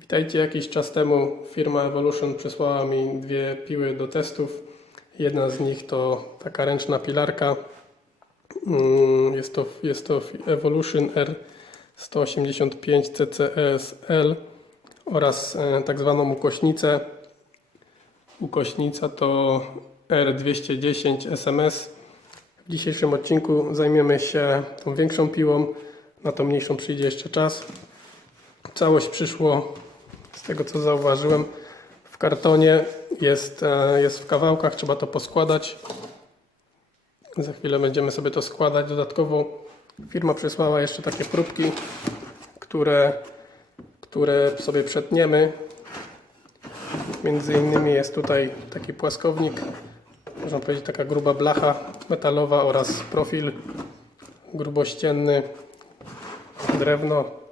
Witajcie, jakiś czas temu firma Evolution przysłała mi dwie piły do testów. Jedna z nich to taka ręczna pilarka. Mm, Jest to, jest to Evolution R185 CCSL oraz e, tak zwaną ukośnicę. Ukośnica to R210 SMS. W dzisiejszym odcinku zajmiemy się tą większą piłą, na tą mniejszą przyjdzie jeszcze czas. Całość przyszło, z tego co zauważyłem, w kartonie. Jest, e, jest w kawałkach, trzeba to poskładać. Za chwilę będziemy sobie to składać. Dodatkowo firma przysłała jeszcze takie próbki, które, które sobie przetniemy. Między innymi jest tutaj taki płaskownik, można powiedzieć taka gruba blacha metalowa oraz profil grubościenny, drewno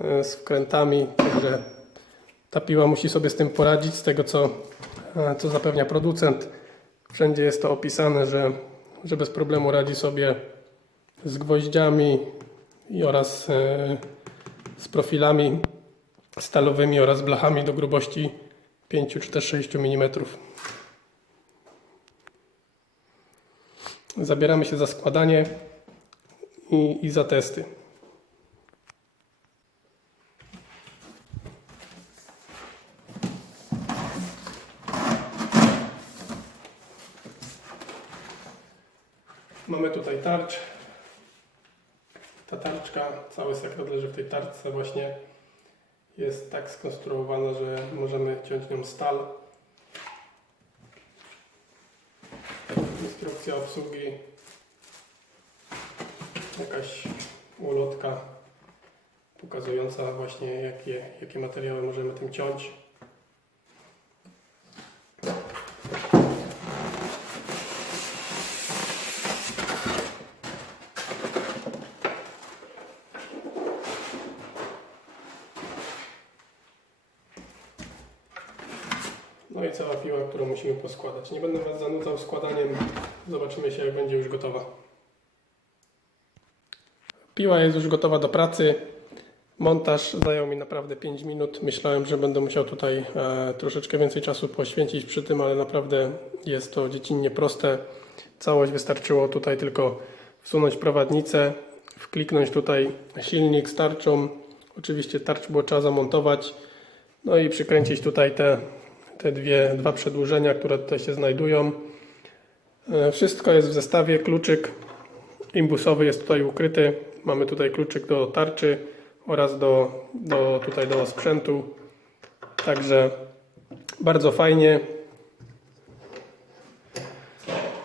z wkrętami, także ta piła musi sobie z tym poradzić, z tego co, e, co zapewnia producent. Wszędzie jest to opisane, że, że bez problemu radzi sobie z gwoździami i oraz e, z profilami stalowymi oraz blachami do grubości 5 czy też 6 mm. Zabieramy się za składanie i, i za testy. Mamy tutaj tarcz. Ta tarczka, cały sekret leży w tej tarczce właśnie jest tak skonstruowana, że możemy ciąć nią stal. Instrukcja obsługi, jakaś ulotka pokazująca właśnie jakie, jakie materiały możemy tym ciąć. No i cała piła, którą musimy poskładać. Nie będę Was zanudzał składaniem. Zobaczymy się, jak będzie już gotowa. Piła jest już gotowa do pracy. Montaż zajął mi naprawdę 5 minut. Myślałem, że będę musiał tutaj e, troszeczkę więcej czasu poświęcić przy tym, ale naprawdę jest to dziecinnie proste. Całość wystarczyło tutaj tylko wsunąć prowadnicę, wkliknąć tutaj silnik z tarczą. Oczywiście tarcz było trzeba zamontować. No i przykręcić tutaj te, te dwie, dwa przedłużenia, które tutaj się znajdują. E, Wszystko jest w zestawie. Kluczyk imbusowy jest tutaj ukryty. Mamy tutaj kluczyk do tarczy oraz do, do, tutaj do sprzętu. Także bardzo fajnie.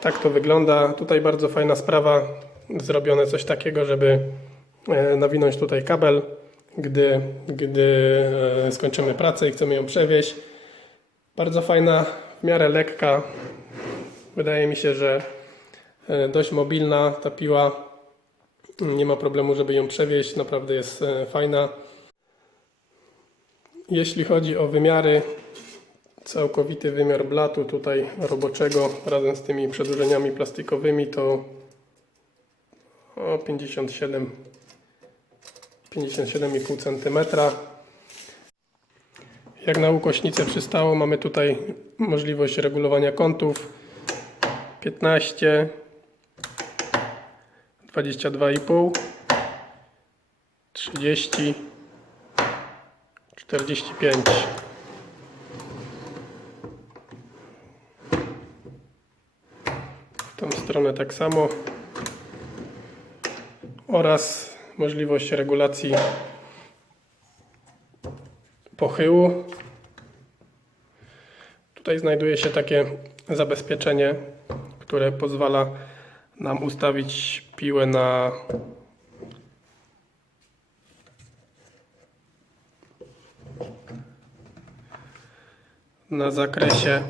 Tak to wygląda. Tutaj bardzo fajna sprawa. Zrobione coś takiego, żeby e, nawinąć tutaj kabel, gdy, gdy e, skończymy pracę i chcemy ją przewieźć. Bardzo fajna, w miarę lekka. Wydaje mi się, że e, dość mobilna ta piła. Nie ma problemu, żeby ją przewieźć. Naprawdę jest e, fajna. Jeśli chodzi o wymiary, całkowity wymiar blatu tutaj roboczego razem z tymi przedłużeniami plastikowymi to o 57 57,5 cm. Jak na ukośnicę przystało, mamy tutaj możliwość regulowania kątów. 15 22,5 30 45 w tą stronę tak samo. Oraz możliwość regulacji pochyłu. Tutaj znajduje się takie zabezpieczenie, które pozwala nam ustawić piłę na na zakresie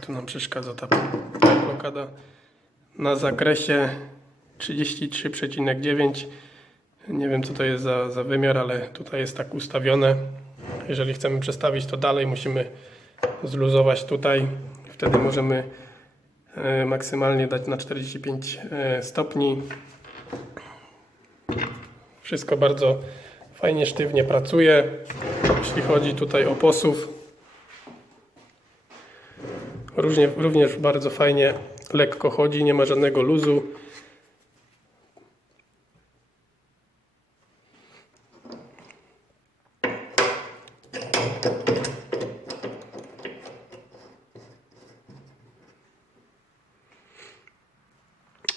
tu nam przeszkadza ta blokada na zakresie 33,9 nie wiem co to jest za, za wymiar, ale tutaj jest tak ustawione jeżeli chcemy przestawić to dalej musimy zluzować tutaj. Wtedy możemy e, maksymalnie dać na 45 e, stopni. Wszystko bardzo fajnie, sztywnie pracuje. jeśli chodzi tutaj o posuw. Również bardzo fajnie, lekko chodzi, nie ma żadnego luzu.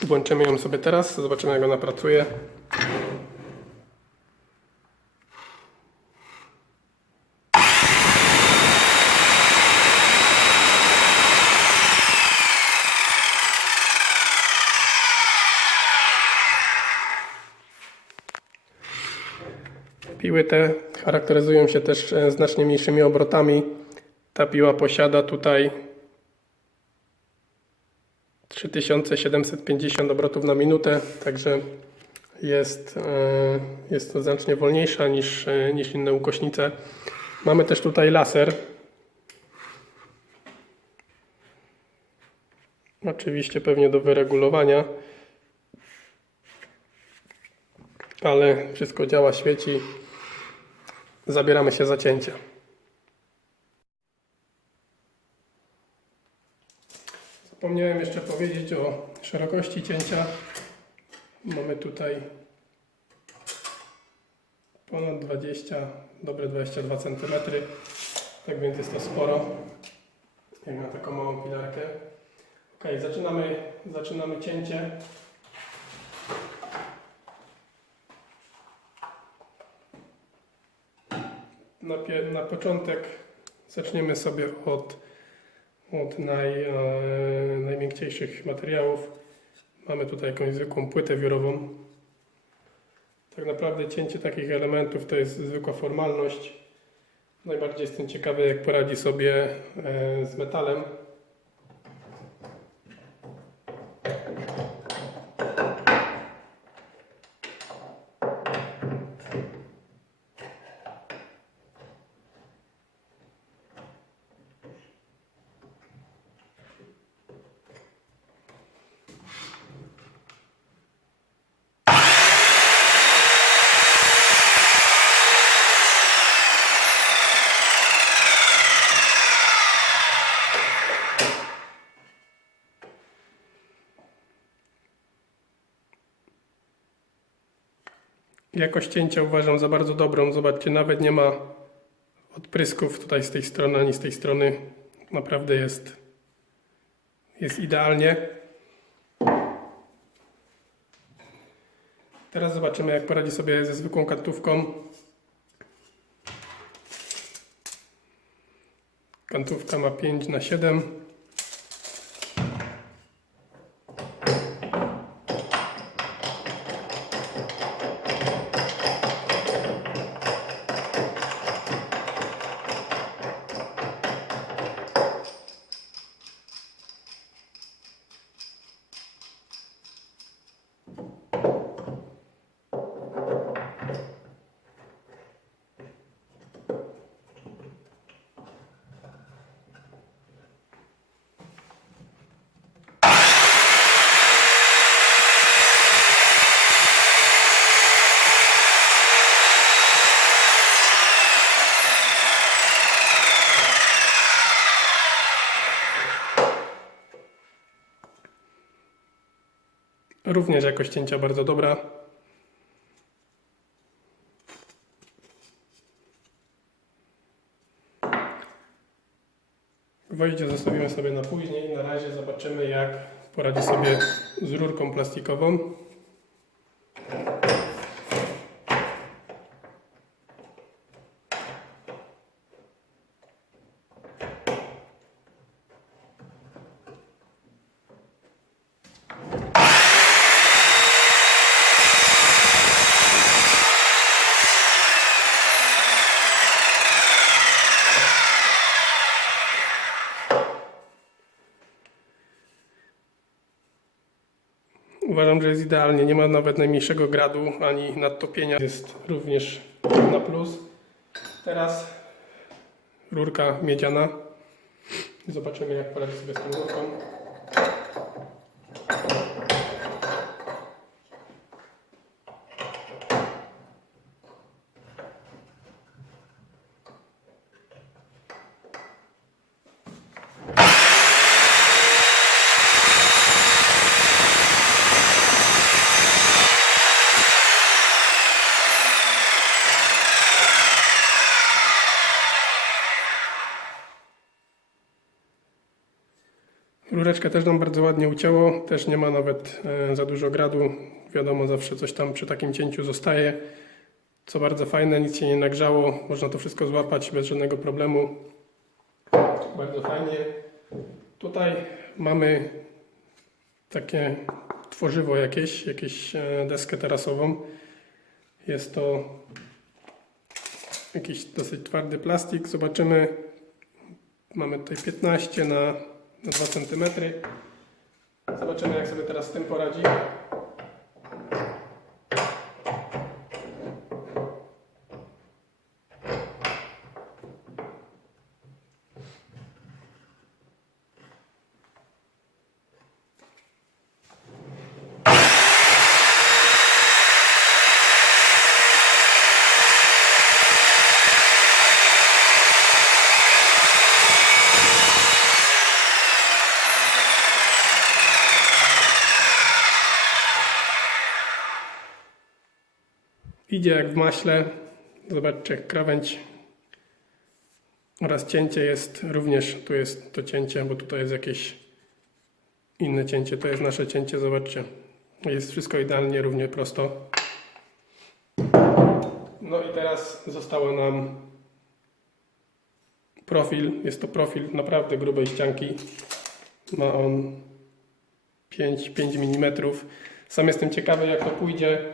Włączymy ją sobie teraz, zobaczymy jak ona pracuje. Piły te charakteryzują się też e, znacznie mniejszymi obrotami. Ta piła posiada tutaj 3750 obrotów na minutę, także jest, e, jest to znacznie wolniejsza niż, e, niż inne ukośnice. Mamy też tutaj laser. Oczywiście pewnie do wyregulowania, ale wszystko działa, świeci. Zabieramy się za cięcie. Zapomniałem jeszcze powiedzieć o szerokości cięcia. Mamy tutaj ponad 20, dobre 22 cm. Tak więc jest to sporo, jak na taką małą pilarkę. Ok, zaczynamy, zaczynamy cięcie. Na, na początek zaczniemy sobie od od naj, e, materiałów. Mamy tutaj jakąś zwykłą płytę wiórową. Tak naprawdę cięcie takich elementów to jest zwykła formalność. Najbardziej jestem ciekawy, jak poradzi sobie e, z metalem. Jakość cięcia uważam za bardzo dobrą. Zobaczcie, nawet nie ma odprysków tutaj z tej strony ani z tej strony. Naprawdę jest, jest idealnie. Teraz zobaczymy, jak poradzi sobie ze zwykłą kantówką. Kantówka ma 5 na 7 Również jakość cięcia bardzo dobra. Gwoździe zostawimy sobie na później. Na razie zobaczymy jak poradzi sobie z rurką plastikową. Uważam, że jest idealnie. Nie ma nawet najmniejszego gradu ani nadtopienia. Jest również na plus. Teraz rurka miedziana. Zobaczymy jak poradzi sobie z tą rurką. Rureczkę też nam bardzo ładnie ucięło, też nie ma nawet e, za dużo gradu. Wiadomo, zawsze coś tam przy takim cięciu zostaje. Co bardzo fajne, nic się nie nagrzało, można to wszystko złapać bez żadnego problemu. Bardzo fajnie. Tutaj mamy takie tworzywo jakieś, jakieś e, deskę tarasową. Jest to jakiś dosyć twardy plastik. Zobaczymy. Mamy tutaj 15 na, na 2 cm. Zobaczymy jak sobie teraz z tym poradzi. Idzie jak w maśle. Zobaczcie, krawędź oraz cięcie jest również, tu jest to cięcie, bo tutaj jest jakieś inne cięcie. To jest nasze cięcie, zobaczcie. Jest wszystko idealnie, równie prosto. No i teraz zostało nam profil. Jest to profil naprawdę grubej ścianki. Ma on 5, 5 mm. Sam jestem ciekawy, jak to pójdzie.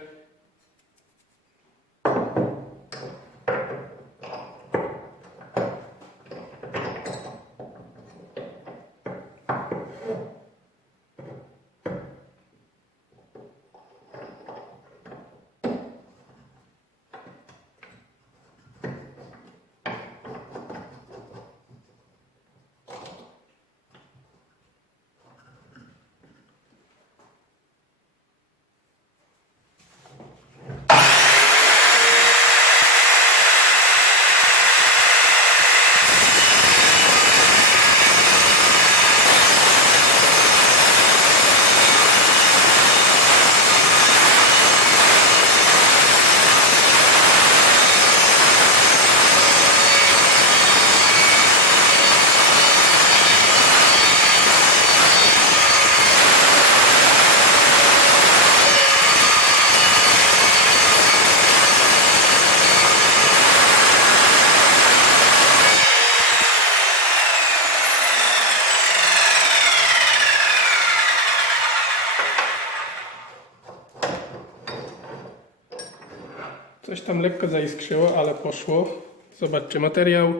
Tam lekko zaiskrzyło, ale poszło. Zobaczcie, materiał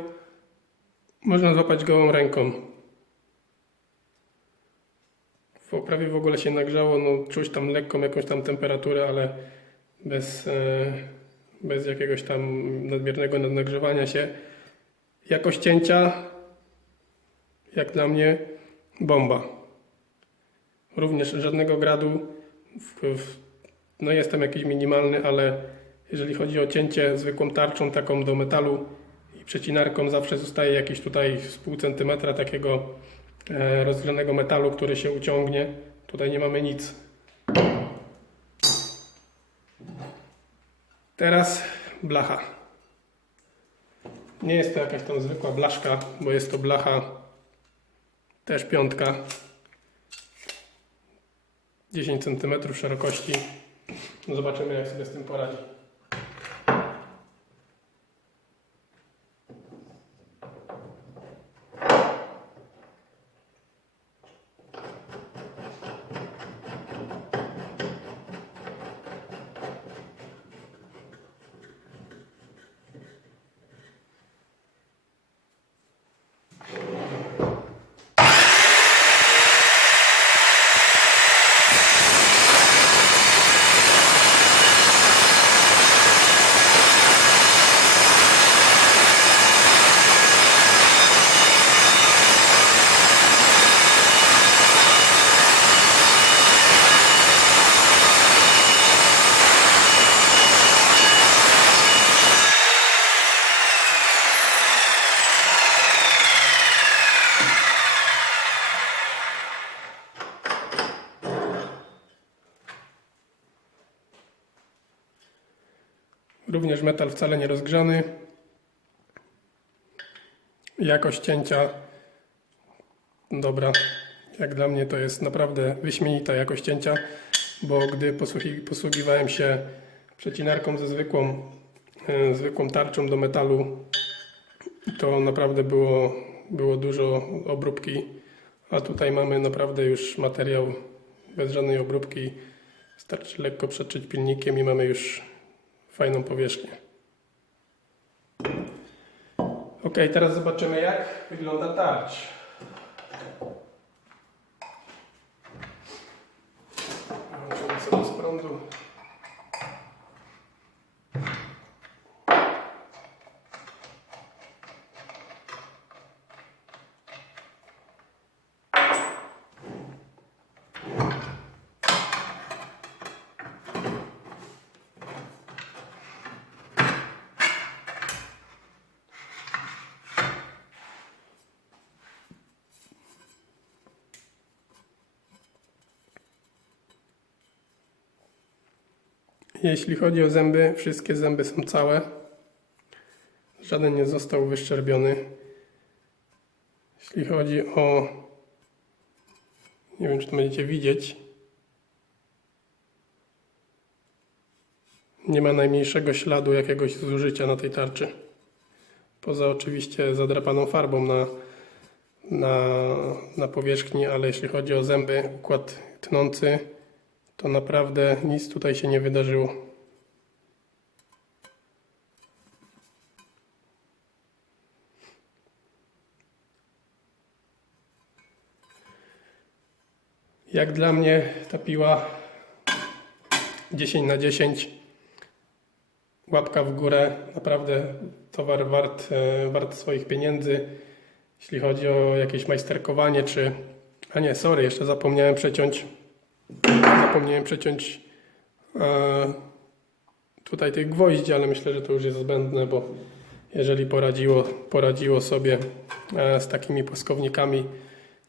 można złapać gołą ręką. W prawie w ogóle się nagrzało, no czuć tam lekką jakąś tam temperaturę, ale bez, e, bez jakiegoś tam nadmiernego nadnagrzewania się. Jakość cięcia, jak dla mnie, bomba. Również żadnego gradu. W, w, no jest tam jakiś minimalny, ale jeżeli chodzi o cięcie zwykłą tarczą taką do metalu i przecinarką zawsze zostaje jakieś tutaj z pół centymetra takiego e, rozgrzanego metalu, który się uciągnie. Tutaj nie mamy nic. Teraz blacha. Nie jest to jakaś tam zwykła blaszka, bo jest to blacha też piątka. 10 cm szerokości. Zobaczymy jak sobie z tym poradzi. Metal wcale nie rozgrzany. Jakość cięcia dobra. Jak dla mnie to jest naprawdę wyśmienita jakość cięcia, bo gdy posługi, posługiwałem się przecinarką ze zwykłą, e, zwykłą tarczą do metalu, to naprawdę było, było dużo obróbki, a tutaj mamy naprawdę już materiał bez żadnej obróbki. Wystarczy lekko przeczyć pilnikiem i mamy już fajną powierzchnię. Ok, teraz zobaczymy jak wygląda tarcz. Włączymy sobie z prądu. Jeśli chodzi o zęby, wszystkie zęby są całe. Żaden nie został wyszczerbiony. Jeśli chodzi o. Nie wiem, czy to będziecie widzieć. Nie ma najmniejszego śladu jakiegoś zużycia na tej tarczy. Poza oczywiście zadrapaną farbą na, na, na powierzchni, ale jeśli chodzi o zęby, układ tnący, to naprawdę nic tutaj się nie wydarzyło. Jak dla mnie ta piła 10 na 10 łapka w górę, naprawdę towar wart, e, wart swoich pieniędzy. Jeśli chodzi o jakieś majsterkowanie, czy. A nie, sorry, jeszcze zapomniałem przeciąć. Zapomniałem przeciąć e, tutaj tych gwoździ, ale myślę, że to już jest zbędne, bo jeżeli poradziło, poradziło sobie e, z takimi płaskownikami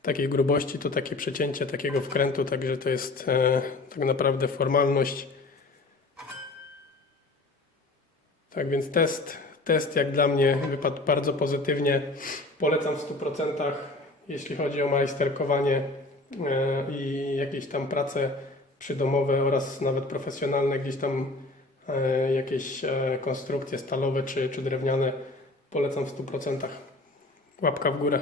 takiej grubości, to takie przecięcie takiego wkrętu, także to jest e, tak naprawdę formalność. Tak więc test, test jak dla mnie wypadł bardzo pozytywnie. Polecam w 100%, jeśli chodzi o majsterkowanie i jakieś tam prace przydomowe oraz nawet profesjonalne, gdzieś tam e, jakieś e, konstrukcje stalowe czy, czy drewniane. Polecam w 100%. Łapka w górę.